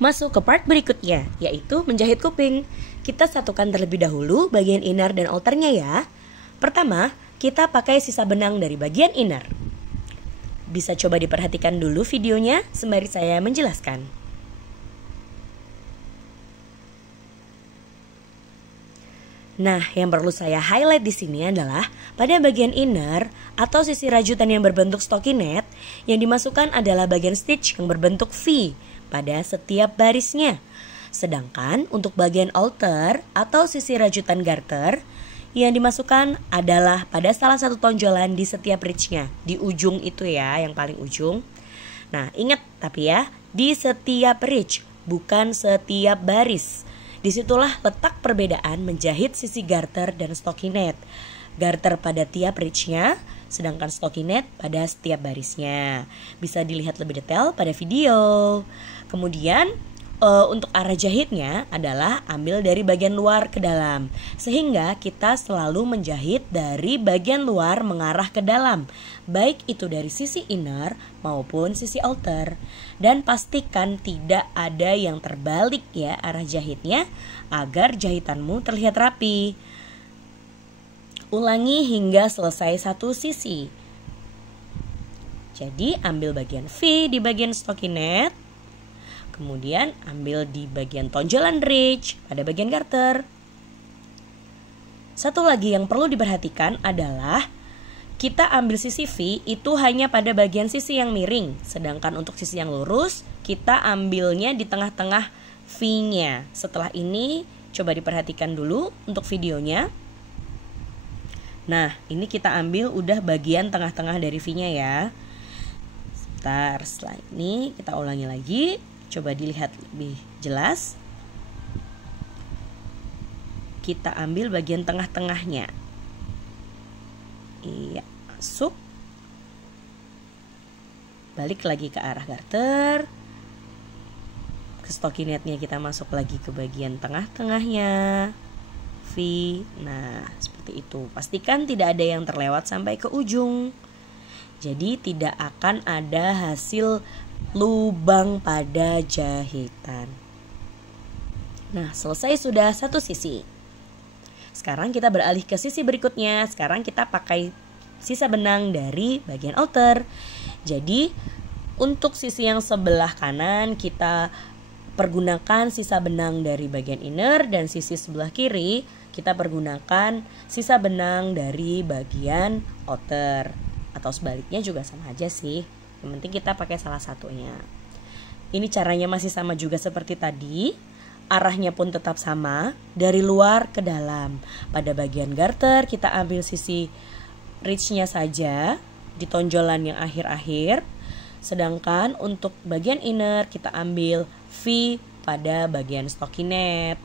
Masuk ke part berikutnya, yaitu menjahit kuping. Kita satukan terlebih dahulu bagian inner dan outernya ya. Pertama, kita pakai sisa benang dari bagian inner. Bisa coba diperhatikan dulu videonya sembari saya menjelaskan. Nah, yang perlu saya highlight di sini adalah pada bagian inner atau sisi rajutan yang berbentuk stockinette, yang dimasukkan adalah bagian stitch yang berbentuk V pada setiap barisnya. Sedangkan untuk bagian outer atau sisi rajutan garter, yang dimasukkan adalah pada salah satu tonjolan di setiap ridge-nya, di ujung itu ya, yang paling ujung. Nah, ingat tapi ya, di setiap ridge, bukan setiap baris. Disitulah letak perbedaan menjahit sisi garter dan stockinette. Garter pada tiap ridge-nya, sedangkan stockinette pada setiap barisnya. Bisa dilihat lebih detail pada video. Kemudian untuk arah jahitnya adalah ambil dari bagian luar ke dalam, sehingga kita selalu menjahit dari bagian luar mengarah ke dalam, baik itu dari sisi inner maupun sisi outer. Dan pastikan tidak ada yang terbalik ya arah jahitnya, agar jahitanmu terlihat rapi. Ulangi hingga selesai satu sisi. Jadi ambil bagian V di bagian stockinette, kemudian ambil di bagian tonjolan ridge pada bagian garter. Satu lagi yang perlu diperhatikan adalah kita ambil sisi V itu hanya pada bagian sisi yang miring, sedangkan untuk sisi yang lurus kita ambilnya di tengah-tengah V-nya. Setelah ini coba diperhatikan dulu untuk videonya. Nah, ini kita ambil udah bagian tengah-tengah dari V-nya ya. Sebentar, setelah ini kita ulangi lagi. Coba dilihat lebih jelas. Kita ambil bagian tengah-tengahnya. Iya, masuk. Balik lagi ke arah garter. Ke stockinette-nya kita masuk lagi ke bagian tengah-tengahnya. V. Nah, seperti itu. Pastikan tidak ada yang terlewat sampai ke ujung. Jadi tidak akan ada hasil lubang pada jahitan. Nah, selesai sudah satu sisi. Sekarang kita beralih ke sisi berikutnya. Sekarang kita pakai sisa benang dari bagian outer. Jadi untuk sisi yang sebelah kanan kita pergunakan sisa benang dari bagian inner, dan sisi sebelah kiri kita pergunakan sisa benang dari bagian outer. Atau sebaliknya juga sama aja sih. Yang penting kita pakai salah satunya. Ini caranya masih sama juga seperti tadi. Arahnya pun tetap sama, dari luar ke dalam. Pada bagian garter kita ambil sisi ridge-nya saja di tonjolan yang akhir-akhir. Sedangkan untuk bagian inner kita ambil V pada bagian stockinette.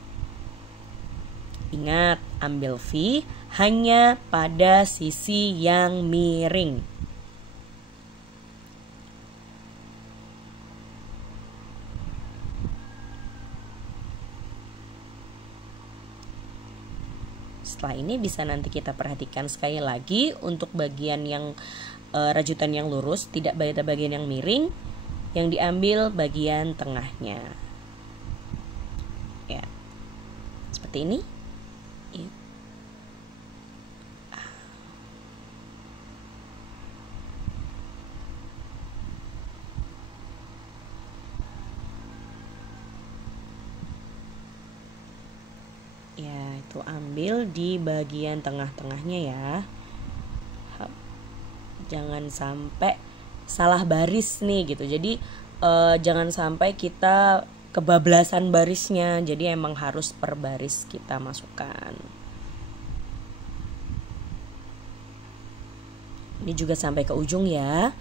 Ingat, ambil V hanya pada sisi yang miring. Setelah ini bisa nanti kita perhatikan sekali lagi untuk bagian yang rajutan yang lurus, tidak pada bagian yang miring, yang diambil bagian tengahnya. Ya, seperti ini. Ya. Ya, itu ambil di bagian tengah-tengahnya ya. Jangan sampai salah baris nih gitu. Jadi jangan sampai kita kebablasan barisnya. Jadi emang harus per baris kita masukkan. Ini juga sampai ke ujung ya.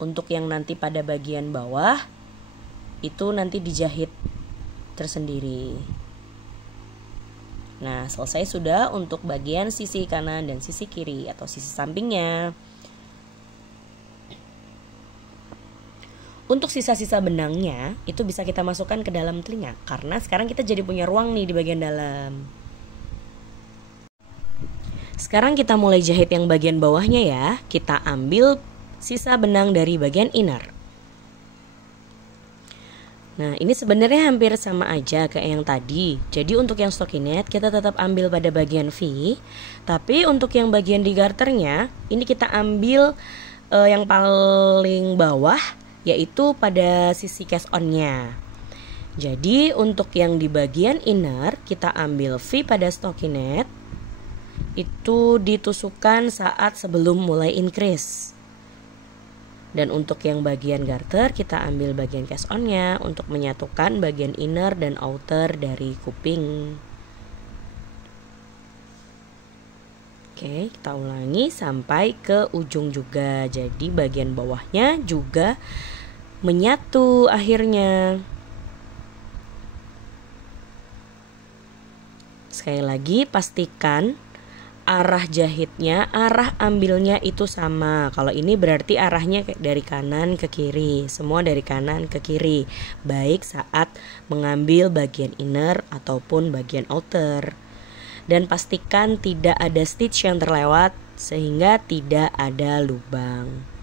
Untuk yang nanti pada bagian bawah itu nanti dijahit tersendiri. Nah, selesai sudah untuk bagian sisi kanan dan sisi kiri atau sisi sampingnya. Untuk sisa-sisa benangnya itu bisa kita masukkan ke dalam telinga, karena sekarang kita jadi punya ruang nih di bagian dalam. Sekarang kita mulai jahit yang bagian bawahnya ya. Kita ambil sisa benang dari bagian inner. Nah, ini sebenarnya hampir sama aja kayak yang tadi. Jadi untuk yang stockinette kita tetap ambil pada bagian V, tapi untuk yang bagian di garternya ini kita ambil yang paling bawah, yaitu pada sisi cast on-nya. Jadi untuk yang di bagian inner kita ambil V pada stockinette, itu ditusukkan saat sebelum mulai increase. Dan untuk yang bagian garter kita ambil bagian cast on-nya untuk menyatukan bagian inner dan outer dari kuping. Oke, kita ulangi sampai ke ujung juga. Jadi bagian bawahnya juga menyatu akhirnya. Sekali lagi pastikan arah jahitnya, arah ambilnya itu sama. Kalau ini berarti arahnya dari kanan ke kiri, semua dari kanan ke kiri, baik saat mengambil bagian inner ataupun bagian outer. Dan pastikan tidak ada stitch yang terlewat sehingga tidak ada lubang.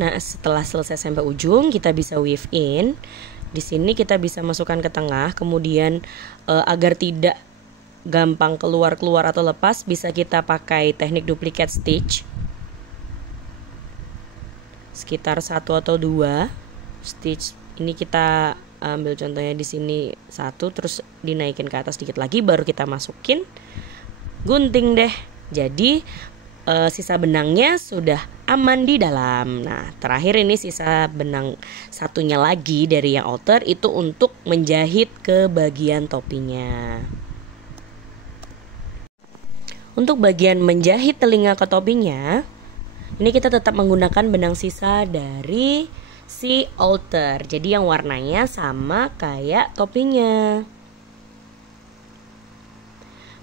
Nah, setelah selesai sampai ujung, kita bisa weave in. Di sini kita bisa masukkan ke tengah, kemudian agar tidak gampang keluar atau lepas, bisa kita pakai teknik duplicate stitch. Sekitar 1 atau 2 stitch. Ini kita ambil contohnya di sini 1, terus dinaikin ke atas sedikit lagi, baru kita masukin, gunting deh. Jadi sisa benangnya sudah aman di dalam. Nah, terakhir ini sisa benang satunya lagi dari yang outer itu untuk menjahit ke bagian topinya. Untuk bagian menjahit telinga ke topinya, ini kita tetap menggunakan benang sisa dari si outer. Jadi yang warnanya sama kayak topinya.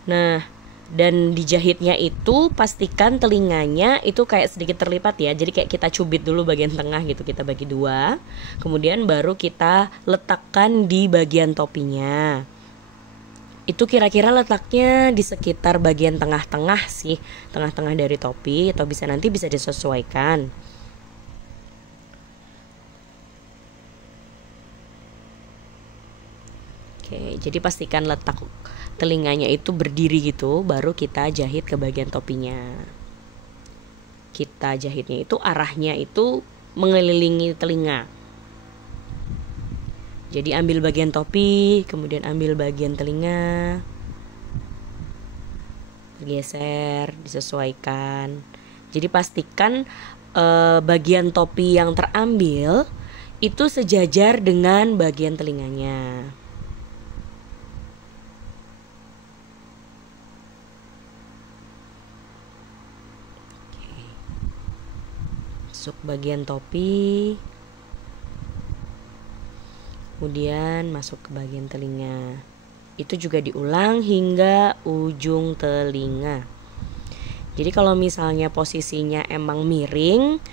Nah, dan dijahitnya itu pastikan telinganya itu kayak sedikit terlipat ya. Jadi kayak kita cubit dulu bagian tengah gitu, kita bagi 2. Kemudian baru kita letakkan di bagian topinya. Itu kira-kira letaknya di sekitar bagian tengah-tengah sih, tengah-tengah dari topi, atau nanti bisa disesuaikan. Oke, jadi pastikan letak telinganya itu berdiri gitu, baru kita jahit ke bagian topinya. Kita jahitnya itu arahnya itu mengelilingi telinga. Jadi ambil bagian topi, kemudian ambil bagian telinga, geser, disesuaikan. Jadi pastikan bagian topi yang terambil itu sejajar dengan bagian telinganya. Masuk bagian topi, kemudian masuk ke bagian telinga. Itu juga diulang hingga ujung telinga. Jadi kalau misalnya posisinya emang miring,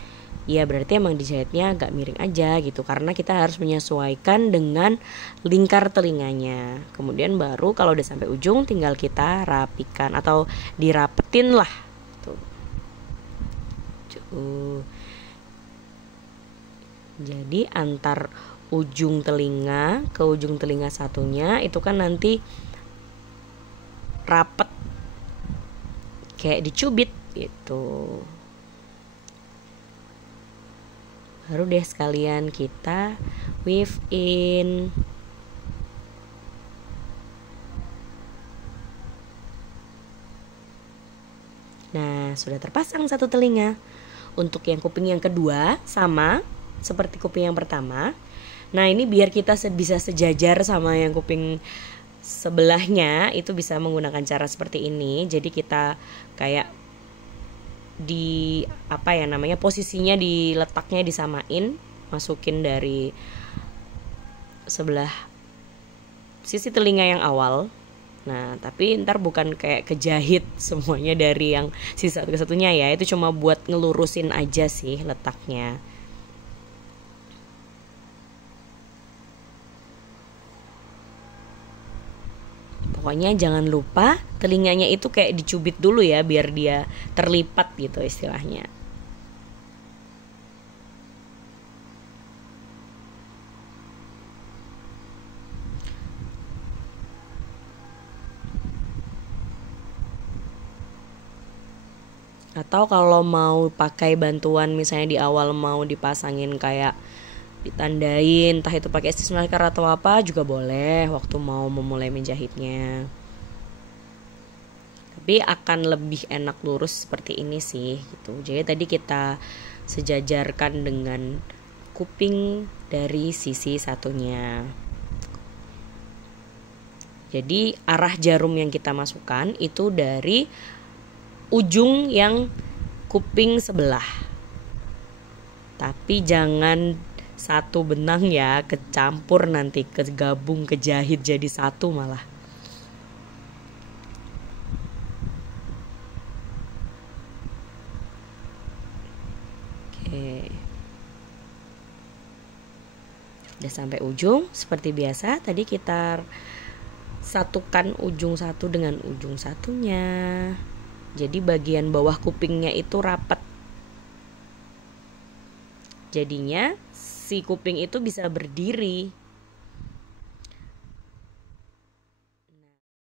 ya berarti emang dijahitnya agak miring aja gitu, karena kita harus menyesuaikan dengan lingkar telinganya. Kemudian baru kalau udah sampai ujung tinggal kita rapikan atau dirapetin lah tuh. Jadi antar ujung telinga ke ujung telinga satunya itu kan nanti rapet kayak dicubit gitu. Baru deh sekalian kita weave in. Nah, sudah terpasang satu telinga. Untuk yang kuping yang kedua sama seperti kuping yang pertama. Nah, ini biar kita bisa sejajar sama yang kuping sebelahnya, itu bisa menggunakan cara seperti ini. Jadi kita kayak di posisinya diletaknya disamain, masukin dari sebelah sisi telinga yang awal, Nah, tapi ntar bukan kayak kejahit semuanya dari yang sisa ke satunya ya. Itu cuma buat ngelurusin aja sih letaknya. Pokoknya jangan lupa telinganya itu kayak dicubit dulu ya, biar dia terlipat gitu istilahnya. Atau kalau mau pakai bantuan misalnya di awal mau dipasangin kayak ditandain, entah itu pakai stitch marker atau apa juga boleh waktu mau memulai menjahitnya. Tapi akan lebih enak lurus seperti ini sih gitu. Jadi tadi kita sejajarkan dengan kuping dari sisi satunya. Jadi arah jarum yang kita masukkan itu dari ujung yang kuping sebelah. Tapi jangan satu benang ya, kecampur nanti kegabung kejahit jadi satu malah. Oke. Udah sampai ujung seperti biasa. Tadi kita satukan ujung satu dengan ujung satunya. Jadi bagian bawah kupingnya itu rapat. Jadinya si kuping itu bisa berdiri.